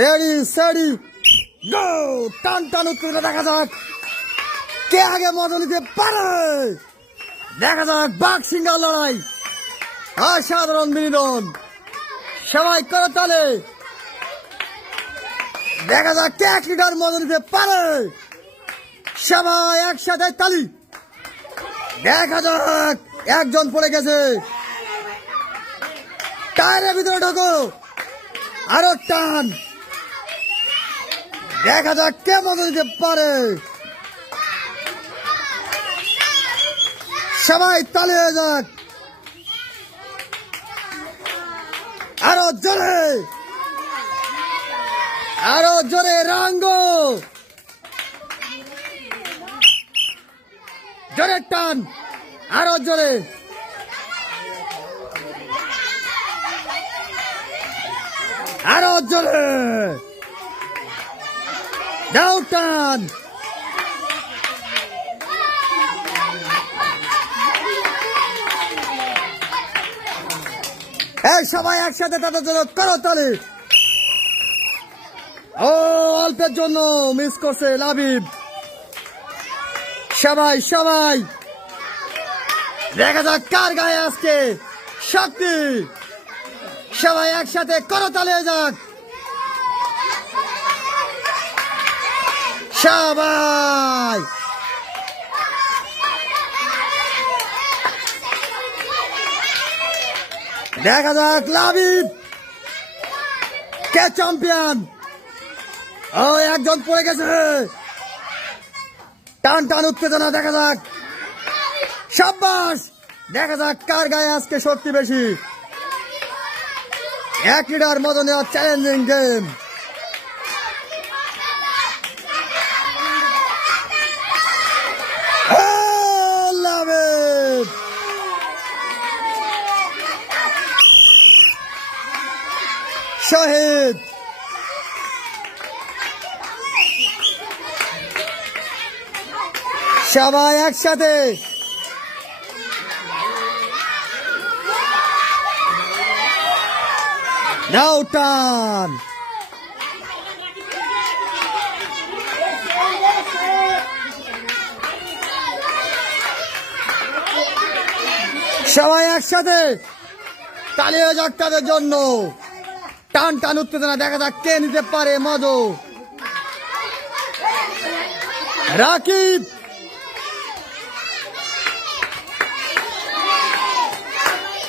Ready সেডি গো। টান টান উত্তেজনা দেখা যাক কে আগে মজা নিতে পারে। দেখা যাক বাঘ সিংহার লড়াই, অসাধারণ বিনোদন, সবাই করে তালে। দেখা যাক কে 1 লিটার মজা নিতে পারে। সবাই একসাথে তালি। দেখা যাক একজন পড়ে গেছে, টায়ারের ভিতরে ঢোকো, আরো টান। দেখা যাক কে মজা নিতে পারে। সবাই তালি হয়ে যাক, আরো জোরে, আরো জোরে রাঙ্গো, জোরে টান, আরো জোরে, আরো জোরে দাও টান। এই সবাই একসাথে তাদের জন্য করো তালি। ও অল্পের জন্য মিস করছে লাবিব। সবাই সবাই দেখা যাক কার গায়ে আজকে শক্তি। সবাই একসাথে করো তালি যাক। সবাই দেখা যাক লাবিব কে চ্যাম্পিয়ন। ও একজন পড়ে গেছে, টান টান উত্তেজনা দেখা যাক। সাব্বাস, দেখা যাক কার গায়ে আজকে শক্তি বেশি। 1 লিটার মজা নেওয়া চ্যালেঞ্জিং গেম। লাবিব শহীদ। সবাই একসাথে দাও টান। সবাই একসাথে তালি হয়ে যাক তাদের জন্য। টান টান উত্তেজনা দেখা যাক কে নিতে পারে মজা। রাকিব